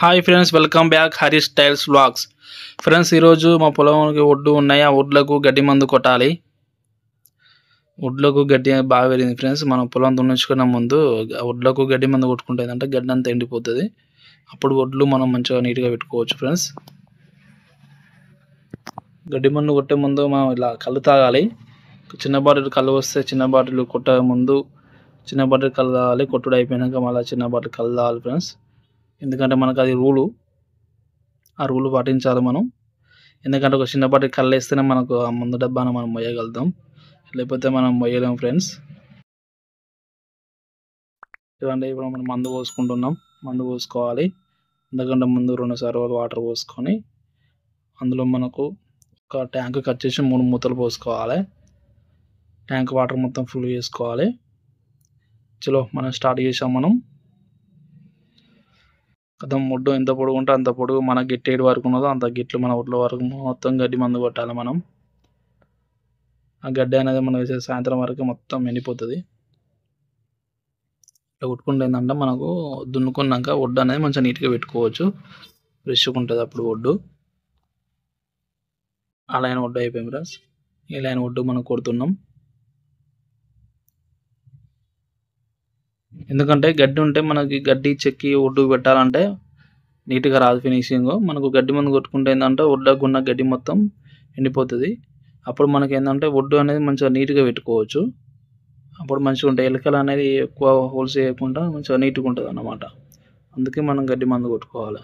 Hi friends, welcome back Harish styles vlogs. Friends, ఈరోజు మా పొలంకి ఒడ్లు ఉన్నాయి. ఆ ఒడ్లకు గడ్డి మందు కొట్టాలి. ఒడ్లకు గడ్డి బాగా పెరిగింది ఫ్రెండ్స్. మనం పొలం దున్నించుకున్న ముందు ఒడ్లకు గడ్డి మందు కొట్టుకుంటే ఏంటంటే గడ్డి అంతా ఎండిపోతుంది. అప్పుడు ఒడ్లు మనం మంచిగా నీట్గా పెట్టుకోవచ్చు ఫ్రెండ్స్. గడ్డి మందు కొట్టే ముందు మనం ఇలా కళ్ళు తాగాలి. చిన్న బాటిల్ కళ్ళు వస్తే చిన్న బాటిల్ కొట్టే ముందు చిన్న బాటిల్ కళ్ళు తాగాలి. కొట్టుడు అయిపోయినాక మళ్ళీ చిన్న బాటిల్ కళ్ళు తాగాలి ఫ్రెండ్స్. ఎందుకంటే మనకు అది రూలు. ఆ రూల్ పాటించాలి మనం. ఎందుకంటే ఒక చిన్న బాటిల్ కళ్ళు వేస్తేనే మనకు ఆ మందు డబ్బాను మనం మొయ్యగలుగుతాం, లేకపోతే మనం మొయ్యలేం ఫ్రెండ్స్. చూడండి, ఇప్పుడు మనం మందు పోసుకుంటున్నాం. మందు పోసుకోవాలి. ఎందుకంటే ముందు 2 సార్లు వాటర్ పోసుకొని అందులో మనకు ఒక ట్యాంక్ కట్ చేసి 3 మూతలు పోసుకోవాలి. ట్యాంక్ వాటర్ మొత్తం ఫుల్ చేసుకోవాలి. చలో మనం స్టార్ట్ చేసాం. మనం కథం ఒడ్డు ఎంత పొడుగు ఉంటే అంత పొడుగు, మన గిట్టు ఏడు వరకు ఉన్నదో అంత గిట్లు మన ఒడ్ల వరకు మొత్తం గడ్డి మందు కొట్టాలి మనం. ఆ గడ్డి అనేది మనం వేసే సాయంత్రం వరకు మొత్తం ఎండిపోతుంది. ఇట్లా కొట్టుకుంటే ఏంటంటే మనకు దున్నుకున్నాక ఒడ్డు అనేది మంచిగా నీట్గా పెట్టుకోవచ్చు. ఫ్రెష్గా ఉంటుంది అప్పుడు ఒడ్డు. ఆ లైన్ ఒడ్డు అయిపోయింది ఫ్రెండ్స్. ఈ లైన్ ఒడ్డు మనం కొడుతున్నాం. ఎందుకంటే గడ్డి ఉంటే మనకి గడ్డి చెక్కి ఒడ్డు పెట్టాలంటే నీట్గా రాదు ఫినిషింగ్. మనకు గడ్డి మందు కొట్టుకుంటే ఏంటంటే ఒడ్లకు ఉన్న గడ్డి మొత్తం ఎండిపోతుంది. అప్పుడు మనకి ఏంటంటే ఒడ్డు అనేది మంచిగా నీట్గా పెట్టుకోవచ్చు. అప్పుడు మంచిగా ఉంటాయి. ఎలుకలు అనేది ఎక్కువ హోల్స్ చేయకుండా మంచిగా నీట్గా ఉంటుంది అన్నమాట. అందుకే మనం గడ్డి మందు కొట్టుకోవాలి.